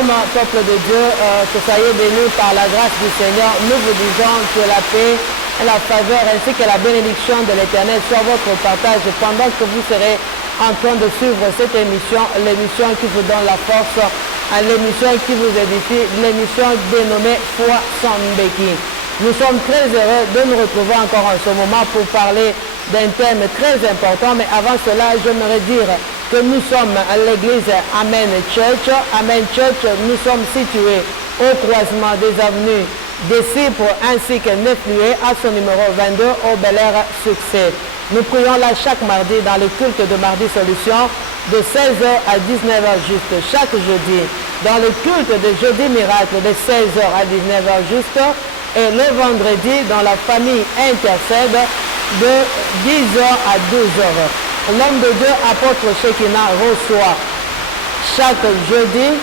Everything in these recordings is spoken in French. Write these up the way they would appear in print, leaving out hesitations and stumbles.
Shalom, peuple de Dieu, que soyez bénis par la grâce du Seigneur. Nous vous disons que la paix, la faveur ainsi que la bénédiction de l'Éternel soit votre partage pendant que vous serez en train de suivre cette émission, l'émission qui vous donne la force, l'émission qui vous édifie, l'émission dénommée Foi sans béquille. Nous sommes très heureux de nous retrouver encore en ce moment pour parler d'un thème très important, mais avant cela, j'aimerais dire que nous sommes à l'église Amen Church. Amen Church, nous sommes situés au croisement des avenues des Cypres ainsi que Neufluet à son numéro 22 au Bel Air Succès. Nous prions là chaque mardi dans le culte de Mardi Solution de 16h à 19h juste chaque jeudi. Dans le culte de Jeudi Miracle de 16h à 19h juste. Et le vendredi, dans la famille intercède de 10h à 12h. L'homme de Dieu, apôtre Shekinah, reçoit chaque jeudi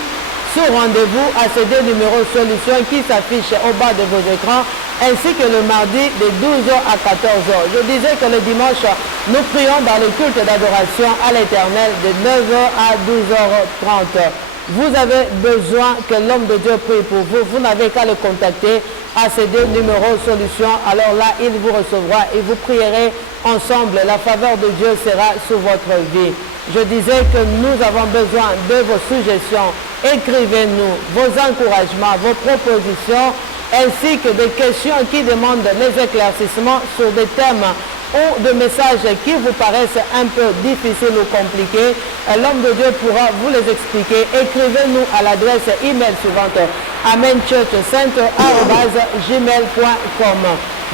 ce rendez-vous à ces deux numéros solutions qui s'affichent au bas de vos écrans, ainsi que le mardi de 12h à 14h. Je disais que le dimanche, nous prions dans le culte d'adoration à l'Éternel de 9h à 12h30. Vous avez besoin que l'homme de Dieu prie pour vous. Vous n'avez qu'à le contacter à ces deux numéros solutions. Alors là, il vous recevra et vous prierez ensemble. La faveur de Dieu sera sur votre vie. Je disais que nous avons besoin de vos suggestions. Écrivez-nous vos encouragements, vos propositions, ainsi que des questions qui demandent les éclaircissements sur des thèmes ou de messages qui vous paraissent un peu difficiles ou compliqués. L'homme de Dieu pourra vous les expliquer. Écrivez-nous à l'adresse email suivante amenchurchcenter@gmail.com.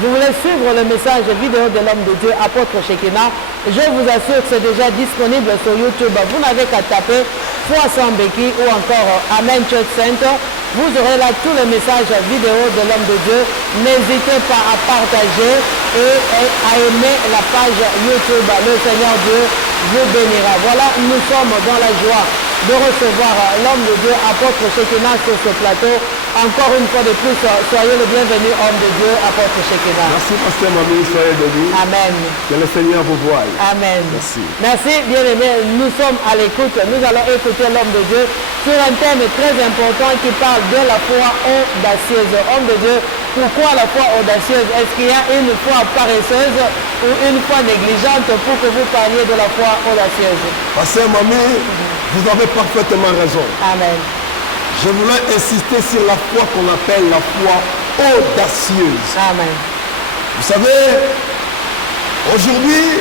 Vous voulez suivre le message vidéo de l'homme de Dieu, apôtre Shekinah? Je vous assure que c'est déjà disponible sur YouTube. Vous n'avez qu'à taper Foi sans béquille ou encore Amen Church Center. Vous aurez là tous les messages vidéo de l'homme de Dieu. N'hésitez pas à partager et à aimer la page YouTube. Le Seigneur Dieu vous bénira. Voilà, nous sommes dans la joie de recevoir l'homme de Dieu, apôtre Shekinah, sur ce plateau. Encore une fois de plus, soyez le bienvenu, homme de Dieu, apôtre Shekinah. Merci, pasteur Mamie, soyez béni. Amen. Que le Seigneur vous voie. Amen. Merci. Merci, bien-aimés. Nous sommes à l'écoute. Nous allons écouter l'homme de Dieu sur un thème très important qui parle de la foi audacieuse. Homme de Dieu, pourquoi la foi audacieuse? Est-ce qu'il y a une foi paresseuse ou une foi négligente pour que vous parliez de la foi audacieuse? Pasteur Mamie, vous avez parfaitement raison. Amen. Je voulais insister sur la foi qu'on appelle la foi audacieuse. Amen. Vous savez, aujourd'hui,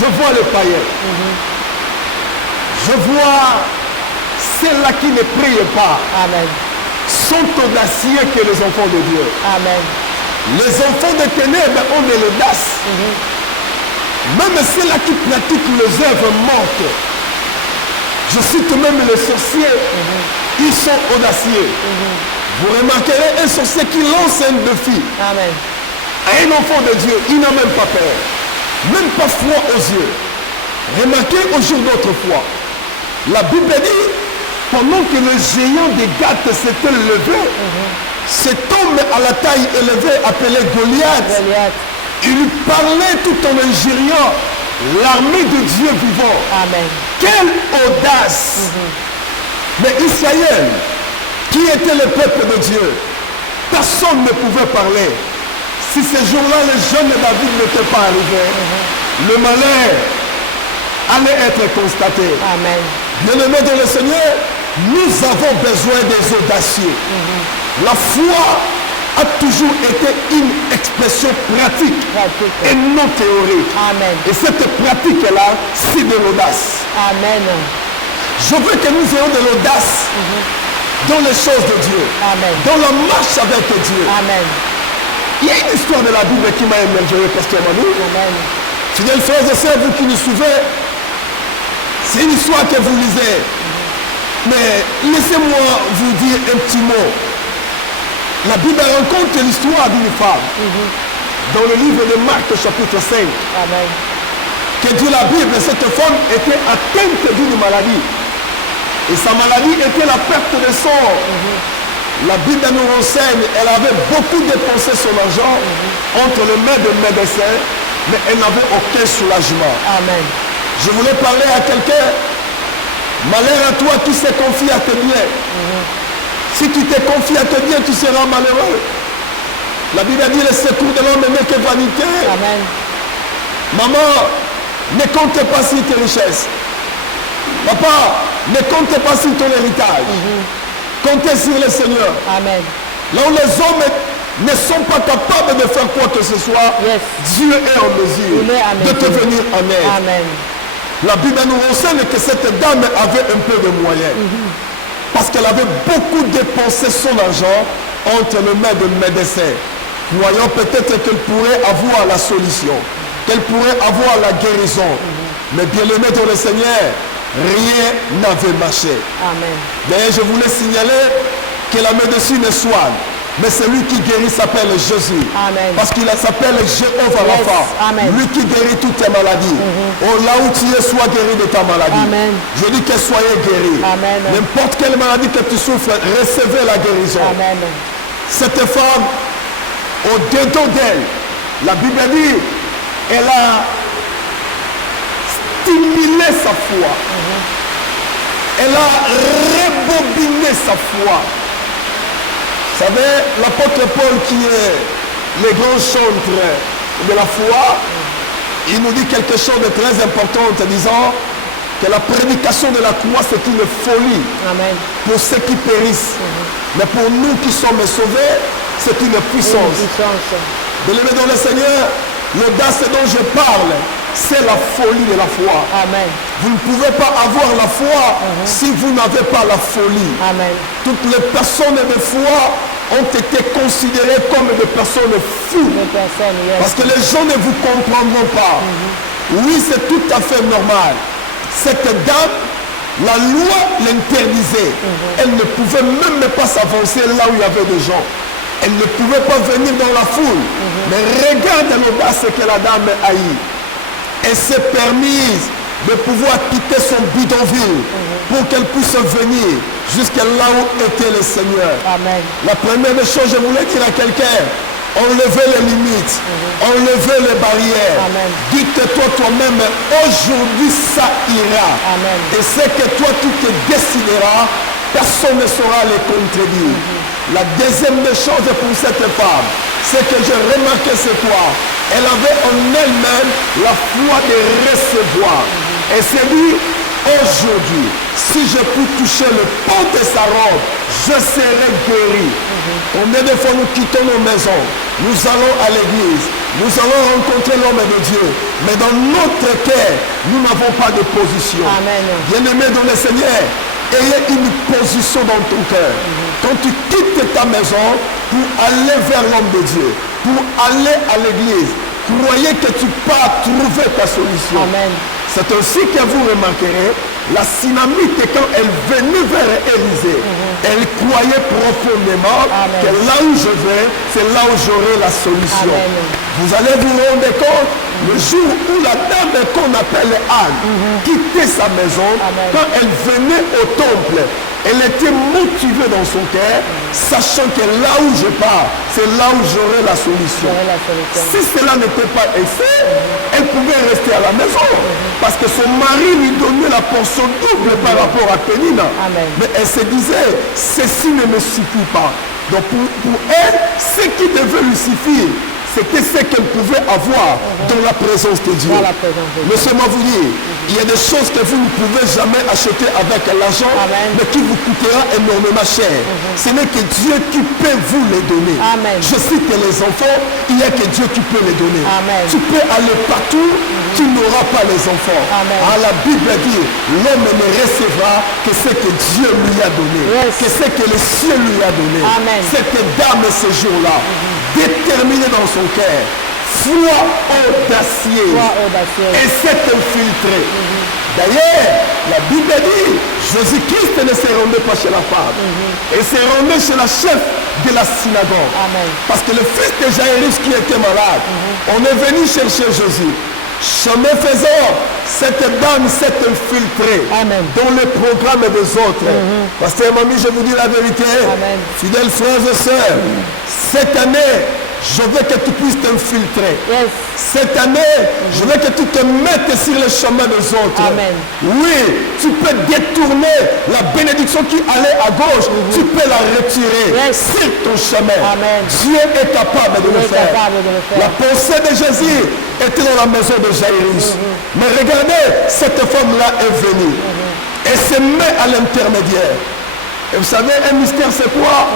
je vois les païens. Je vois ceux-là qui ne prient pas. Amen. Sont audacieux que les enfants de Dieu. Amen. Les enfants des ténèbres ont de l'audace. Même ceux-là qui pratiquent les œuvres mortes. Je cite même les sorciers. Ils sont audacieux. Vous remarquerez un sorcier qui lance un défi. Amen. À un enfant de Dieu, il n'a même pas peur. Même pas froid aux yeux. Remarquez au jour d'autrefois. La Bible dit, pendant que le géant des Gath s'était levé, cet homme à la taille élevée appelé Goliath, il lui parlait tout en injuriant l'armée de Dieu vivant. Amen. Quelle audace! Mais Israël, qui était le peuple de Dieu, personne ne pouvait parler. Si ce jour-là, le jeune David n'était pas arrivé, le malheur allait être constaté. Amen. Bien-aimés dans le Seigneur, nous avons besoin des audacieux. La foi a toujours été une expression pratique et non théorique. Amen. Et cette pratique-là, c'est de l'audace. Amen. Je veux que nous ayons de l'audace dans les choses de Dieu, Amen. dans la marche avec Dieu. Amen. Il y a une histoire de la Bible qui m'a émergé, pasteur Manu. Amen. Fidèles frères et sœurs, vous qui nous suivez, c'est une histoire que vous lisez. Mais laissez-moi vous dire un petit mot. La Bible raconte l'histoire d'une femme. Dans le livre de Marc, chapitre 5. Amen. Que dit la Bible, cette femme était atteinte d'une maladie. Et sa maladie était la perte de sang. La Bible nous renseigne, elle avait beaucoup dépensé son argent entre les mains de médecins, mais elle n'avait aucun soulagement. Amen. Je voulais parler à quelqu'un. Malheur à toi qui s'est confié à tes biens. Si tu te confies à tes biens, tu seras malheureux. La Bible dit le secours de l'homme n'est que vanité. Amen. Maman, ne compte pas sur tes richesses. Papa, ne compte pas sur ton héritage. Comptez sur le Seigneur. Amen. Là où les hommes ne sont pas capables de faire quoi que ce soit, Yes. Dieu est en mesure de te venir en aide. Amen. La Bible nous renseigne que cette dame avait un peu de moyens. Parce qu'elle avait beaucoup dépensé son argent entre les mains de médecins, croyant peut-être qu'elle pourrait avoir la solution, qu'elle pourrait avoir la guérison. Mais bien aimé dans le Seigneur, rien n'avait marché. Amen. D'ailleurs, je voulais signaler que la médecine soigne. Mais celui qui guérit s'appelle Jésus. Amen. Parce qu'il s'appelle Jéhovah Yes. Rapha. Amen. Lui qui guérit toutes tes maladies. Oh, là où tu es, sois guéri de ta maladie. Amen. Je dis que soyez guéris. Amen. N'importe quelle maladie que tu souffres, recevez la guérison. Amen. Cette femme, au-dedans d'elle, la Bible dit, elle a stimulé sa foi. Elle a rebobiné sa foi. Vous savez, l'apôtre Paul, qui est le grand chantre de la foi, il nous dit quelque chose de très important en disant que la prédication de la croix, c'est une folie. Amen. Pour ceux qui périssent. Mais pour nous qui sommes sauvés, c'est une puissance. Bien-aimés dans le Seigneur, l'audace dont je parle, c'est la folie de la foi. Amen. Vous ne pouvez pas avoir la foi si vous n'avez pas la folie. Amen. Toutes les personnes de foi ont été considérées comme des personnes fous. Les personnes, yes. Parce que les gens ne vous comprendront pas. Oui, c'est tout à fait normal. Cette dame, la loi l'interdisait. Elle ne pouvait même pas s'avancer là où il y avait des gens. Elle ne pouvait pas venir dans la foule. Mais regarde l'audace que la dame a eue. Elle s'est permise de pouvoir quitter son bidonville pour qu'elle puisse venir jusqu'à là où était le Seigneur. Amen. La première des choses, je voulais dire à quelqu'un, enlevez les limites, enlevez les barrières. Amen. Dites-toi toi-même, aujourd'hui ça ira. Amen. Et c'est que toi tu te décideras, personne ne saura les contredire. La deuxième des choses pour cette femme, c'est que j'ai remarqué c'est quoi? Elle avait en elle-même la foi de recevoir. Elle s'est dit, aujourd'hui, si je peux toucher le pan de sa robe, je serai guéri. Combien de fois nous quittons nos maisons, nous allons à l'église, nous allons rencontrer l'homme de Dieu, mais dans notre cœur, nous n'avons pas de position. Amen. Bien-aimé dans le Seigneur, ayez une position dans ton cœur. Quand tu quittes ta maison pour aller vers l'homme de Dieu, pour aller à l'église, croyez que tu peux trouver ta solution. Amen. C'est ainsi que vous remarquerez, la Synamite, quand elle venait vers Élisée, elle croyait profondément que là où je vais, c'est là où j'aurai la solution. Amen. Vous allez vous rendre compte, le jour où la dame qu'on appelle Anne quittait sa maison, quand elle venait au temple, elle était motivée dans son cœur, sachant que là où je pars, c'est là où j'aurai la solution. Si cela n'était pas essai, elle pouvait rester à la maison, parce que son mari lui donnait la portion double par rapport à Pénina. Amen. Mais elle se disait, ceci ne me suffit pas. Donc pour elle, ce qui devait lui suffire, c'était ce qu'elle pouvait avoir dans la présence de Dieu. Laissez-moi vous dire, il y a des choses que vous ne pouvez jamais acheter avec l'argent, mais qui vous coûtera énormément cher. Ce n'est que Dieu qui peut vous les donner. Amen. Je cite les enfants, il n'y a que Dieu qui peut les donner. Amen. Tu peux aller partout, tu n'auras pas les enfants. Amen. La Bible dit, l'homme ne recevra que ce que Dieu lui a donné, que ce que le ciel lui a donné. Amen. Cette dame ce jour-là, déterminée dans son cœur, foi audacieuse, et s'est infiltrée. D'ailleurs, la Bible dit, Jésus-Christ ne se rendait pas chez la femme, il se rendait chez la chef de la synagogue. Amen. Parce que le fils de Jairus qui était malade, on est venu chercher Jésus. Chemin faisant, cette dame s'est infiltrée dans le programme des autres. Pasteur Mamie, je vous dis la vérité, fidèles frères et sœurs, cette année, Je veux que tu puisses t'infiltrer. Yes. Cette année, je veux que tu te mettes sur le chemin des autres. Amen. Oui, tu peux détourner la bénédiction qui allait à gauche. Tu peux la retirer sur ton chemin. Amen. Dieu est capable de le faire. La pensée de Jésus était dans la maison de Jairus. Mais regardez, cette femme-là est venue. Elle se met à l'intermédiaire. Et vous savez, un mystère, c'est quoi?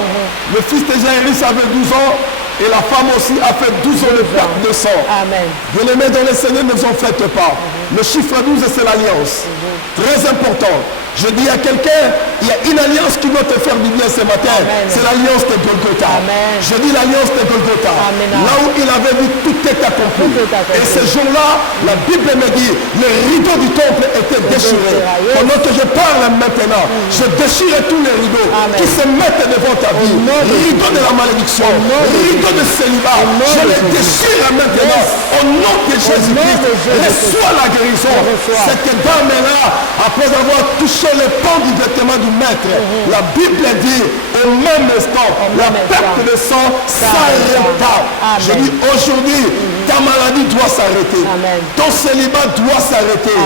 Le fils de Jairus avait 12 ans et la femme aussi a fait 12 ans de perte de sang. Amen. Bien-aimés dans le Seigneur, ne vous en faites pas. Le chiffre 12, c'est l'alliance. Très important. Je dis à quelqu'un, il y a une alliance qui doit te faire du bien ce matin. C'est l'alliance de Golgotha. Amen. Je dis l'alliance de Golgotha. Amen. Là où il avait vu tout est accompli. Et ce jour-là, la Bible me dit, le rideau du temple était déchiré. Pendant que je parle maintenant, je déchire tous les rideaux qui se mettent devant ta vie. Rideau de la malédiction, rideau de célibat. Je les déchire maintenant. Au nom de Jésus-Christ, reçois la guérison. Cette dame-là, après avoir touché le pan du vêtement du maître, la Bible dit au même instant, la perte de sang s'arrêta. Je dis aujourd'hui, ta maladie doit s'arrêter. Ton célibat doit s'arrêter.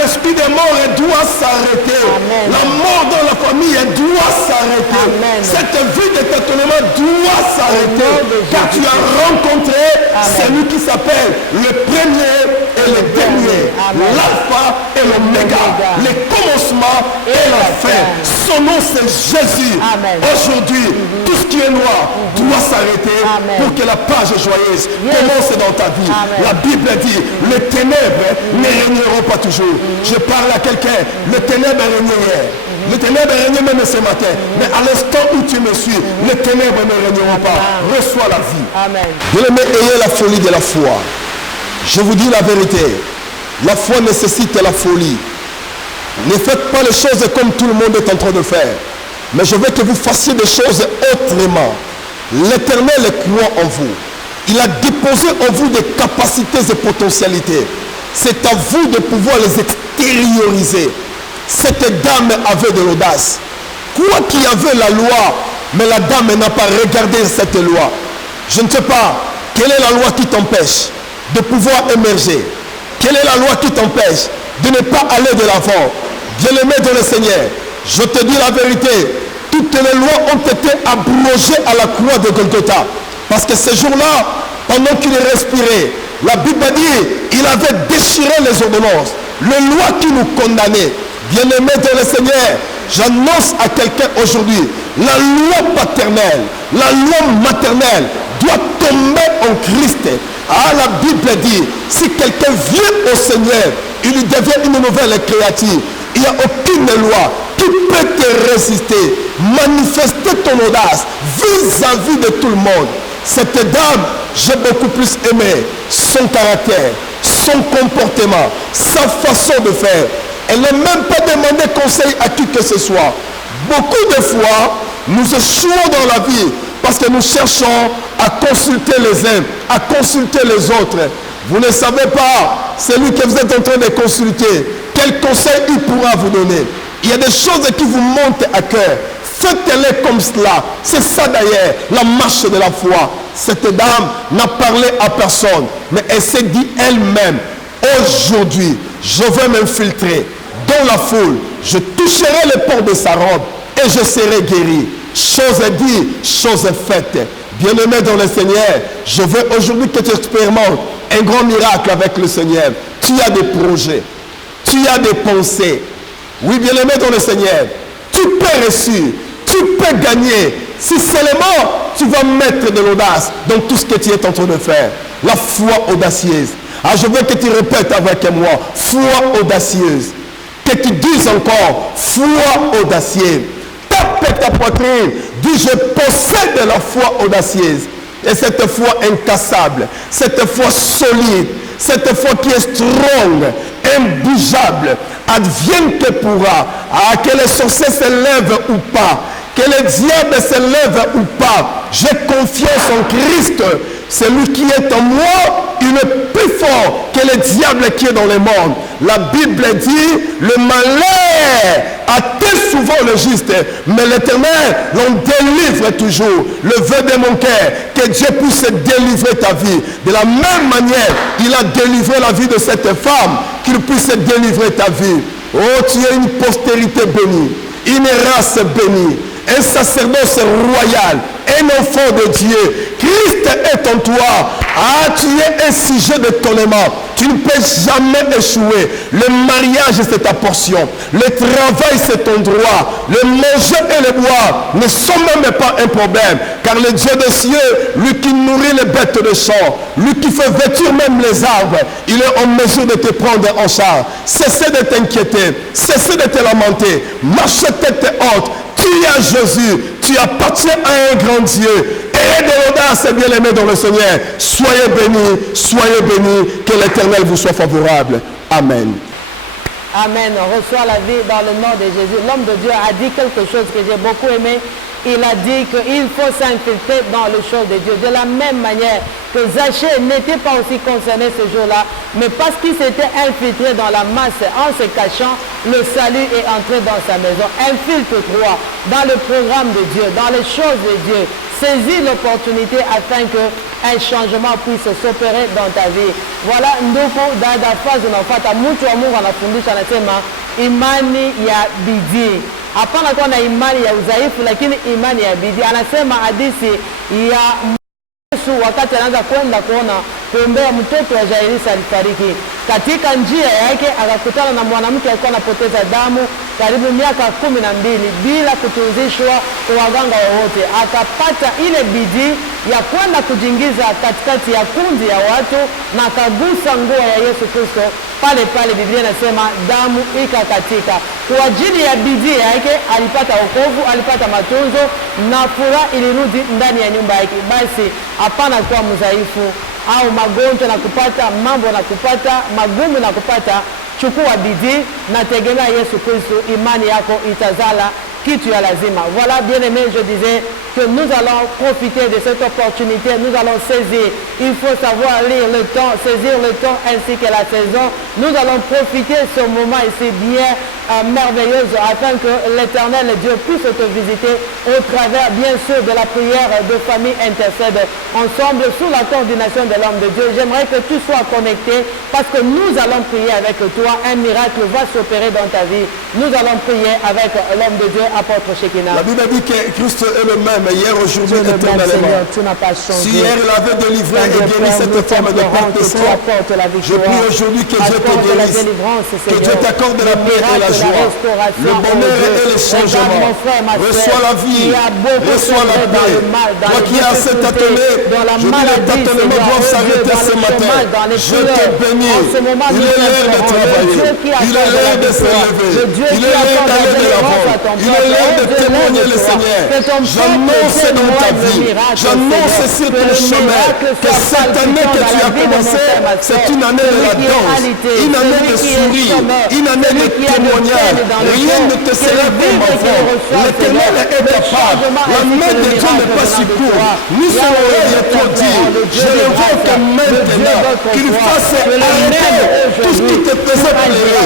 L'esprit des morts doit s'arrêter. La mort dans la famille doit s'arrêter. Cette vie de tâtonnement doit s'arrêter. Car tu as rencontré celui qui s'appelle le premier et le dernier, l'alpha et l'oméga, le commencement et la fin. Son nom c'est Jésus. Aujourd'hui, tout ce qui est noir doit s'arrêter pour que la page joyeuse commence dans ta vie. La Bible dit, les ténèbres ne régneront pas toujours. Je parle à quelqu'un, les ténèbres régnaient hier. Les ténèbres régnaient même ce matin. Mais à l'instant où tu me suis, les ténèbres ne régneront pas. Reçois la vie. Bien-aimés, ayez la folie de la foi. Je vous dis la vérité. La foi nécessite la folie. Ne faites pas les choses comme tout le monde est en train de faire. Mais je veux que vous fassiez des choses autrement. L'Éternel croit en vous. Il a déposé en vous des capacités et potentialités. C'est à vous de pouvoir les extérioriser. Cette dame avait de l'audace. Quoi qu'il y avait la loi, mais la dame n'a pas regardé cette loi. Je ne sais pas, quelle est la loi qui t'empêche de pouvoir émerger? Quelle est la loi qui t'empêche de ne pas aller de l'avant? Bien-aimé dans le Seigneur, je te dis la vérité, toutes les lois ont été abrogées à la croix de Golgotha. Parce que ce jour-là, pendant qu'il respirait, la Bible dit, il avait déchiré les ordonnances, les lois qui nous condamnaient. Bien-aimé dans le Seigneur, j'annonce à quelqu'un aujourd'hui, la loi paternelle, la loi maternelle doit tomber en Christ. La Bible dit, si quelqu'un vient au Seigneur, il devient une nouvelle créature. Il n'y a aucune loi qui peut te résister. Manifester ton audace vis-à-vis de tout le monde. Cette dame, j'ai beaucoup plus aimé son caractère, son comportement, sa façon de faire. Elle n'a même pas demandé conseil à qui que ce soit. Beaucoup de fois, nous échouons dans la vie parce que nous cherchons à consulter les uns, à consulter les autres. Vous ne savez pas, celui que vous êtes en train de consulter, quel conseil il pourra vous donner. Il y a des choses qui vous montent à cœur. Faites-les comme cela. C'est ça d'ailleurs, la marche de la foi. Cette dame n'a parlé à personne, mais elle s'est dit elle-même, aujourd'hui, je vais m'infiltrer dans la foule. Je toucherai le port de sa robe et je serai guéri. Chose est dit, chose est faite. Bien-aimé dans le Seigneur, je veux aujourd'hui que tu expérimentes un grand miracle avec le Seigneur. Tu as des projets, tu as des pensées. Oui, bien-aimé dans le Seigneur, tu peux réussir, tu peux gagner. Si seulement tu vas mettre de l'audace dans tout ce que tu es en train de faire. La foi audacieuse. Je veux que tu répètes avec moi, foi audacieuse. Que tu dises encore, foi audacieuse. Tape ta poitrine, dis je possède la foi audacieuse. Et cette foi incassable, cette foi solide, cette foi qui est strong, imbougeable, advienne que pourra, que les sorciers se lèvent ou pas, que les diables se lèvent ou pas, j'ai confiance en Christ. Celui qui est en moi, il est plus fort que le diable qui est dans le monde. La Bible dit, le malheur a J'étais souvent le juste, mais l'Éternel l'en délivre toujours. Le vœu de mon cœur, que Dieu puisse délivrer ta vie. De la même manière, il a délivré la vie de cette femme, qu'il puisse délivrer ta vie. Oh, tu es une postérité bénie, une race bénie, un sacerdoce royal, un enfant de Dieu. Christ est en toi. Ah, tu es un sujet d'étonnement. Tu ne peux jamais échouer. Le mariage, c'est ta portion. Le travail, c'est ton droit. Le manger et le boire ne sont même pas un problème. Car le Dieu des cieux, lui qui nourrit les bêtes de champ, lui qui fait vêtir même les arbres, il est en mesure de te prendre en charge. Cessez de t'inquiéter. Cessez de te lamenter. Marche tête haute. Tu es à Jésus. Tu appartiens à un grand Dieu. Et de l'audace, bien-aimés dans le Seigneur. Soyez bénis, soyez bénis. Que l'Éternel vous soit favorable. Amen. Amen. Reçois la vie dans le nom de Jésus. L'homme de Dieu a dit quelque chose que j'ai beaucoup aimé. Il a dit qu'il faut s'infiltrer dans les choses de Dieu. De la même manière que Zachée n'était pas aussi concerné ce jour-là, mais parce qu'il s'était infiltré dans la masse en se cachant, le salut est entré dans sa maison. Infiltre-toi dans le programme de Dieu, dans les choses de Dieu. Saisis l'opportunité afin qu'un changement puisse s'opérer dans ta vie. Voilà, ndugu dada fazi unafuata mtu wa Mungu anafundisha anasema imani ya bidii. Hapana kuwa na imani ya udhaifu, lakini imani ya bidii. Anasema hadithi ya Yesu wakati anaanza kwenda kuombea mtoto wa Jairus alifariki. Katika njia yake akakutana na mwanamke alikuwa anapoteza damu karibu miaka 12 bila kutunzishwa kwa waganga wowote. Akapata ile bidii ya kwenda kujingiza katikati ya kundi ya watu na akagusa nguo ya Yesu Kristo. Pale pale Biblia inasema damu ikakatika. Kwa ajili ya bidii yake alipata wokovu, alipata matunzo na furaha ilirudi ndani ya nyumba yake. Basi hapana kuwa mdhaifu au magonjwa na kupata mambo na kupata magumu na kupata. Chukua bidii na tegemea Yesu Kristo, imani yako itazala kitu ya lazima. Voilà, bien aimé, je disais que nous allons profiter de cette opportunité, nous allons saisir. Il faut savoir lire le temps, saisir le temps ainsi que la saison. Nous allons profiter de ce moment ici bien merveilleux afin que l'Éternel Dieu puisse te visiter au travers bien sûr de la prière de famille intercède ensemble sous la coordination de l'homme de Dieu. J'aimerais que tu sois connecté parce que nous allons prier avec toi. Un miracle va s'opérer dans ta vie. Nous allons prier avec l'homme de Dieu, apôtre Shekinah. La Bible dit que Christ est le même hier, aujourd'hui, éternellement. Si hier il avait délivré et guéri cette femme de Pentecôte, je prie aujourd'hui que Dieu te guérisse, que Dieu t'accorde la paix et la joie, le bonheur et le changement. Reçois la vie, reçois la paix. Toi qui as cet atelier, je dis les tâtonnements doivent s'arrêter ce matin. Je te bénis. Il est l'heure de travailler. Il est l'heure de se lever. Il est l'heure d'aller de l'avant. Il est l'heure de témoigner le Seigneur. J'annonce dans ta vie, j'annonce sur ton chemin que cette année que tu as commencé, c'est une année de la danse, une année de sourire, une année de témoignage. Rien ne te sera comme avant. L'Éternel est capable. La main de Dieu n'est pas si courte. Nous serons rétordir. Je le vois comme maintenant qu'il fasse arrêter tout ce qui te faisait plaisir.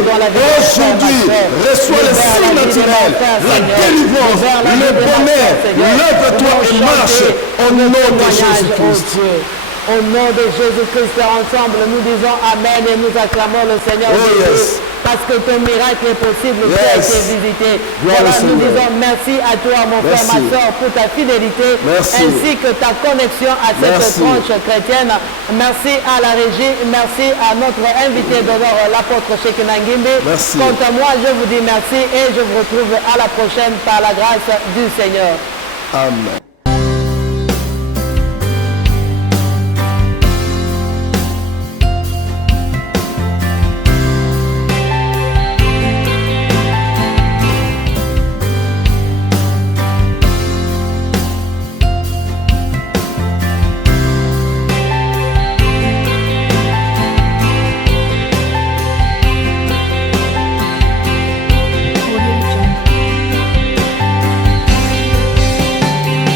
Aujourd'hui, reçois le signe naturel, la délivrance, le bonheur. Lève-toi et marche au nom de Jésus-Christ. Au nom de Jésus-Christ, ensemble, nous disons Amen et nous acclamons le Seigneur Jésus. Parce que ton miracle est possible, tu as été visité. Voilà, nous disons merci à toi, mon frère, ma soeur, pour ta fidélité, ainsi que ta connexion à cette branche chrétienne. Merci à la régie, merci à notre invité d'honneur, l'apôtre Shekinah Ngimbe. Quant à moi, je vous dis merci et je vous retrouve à la prochaine par la grâce du Seigneur. Amen.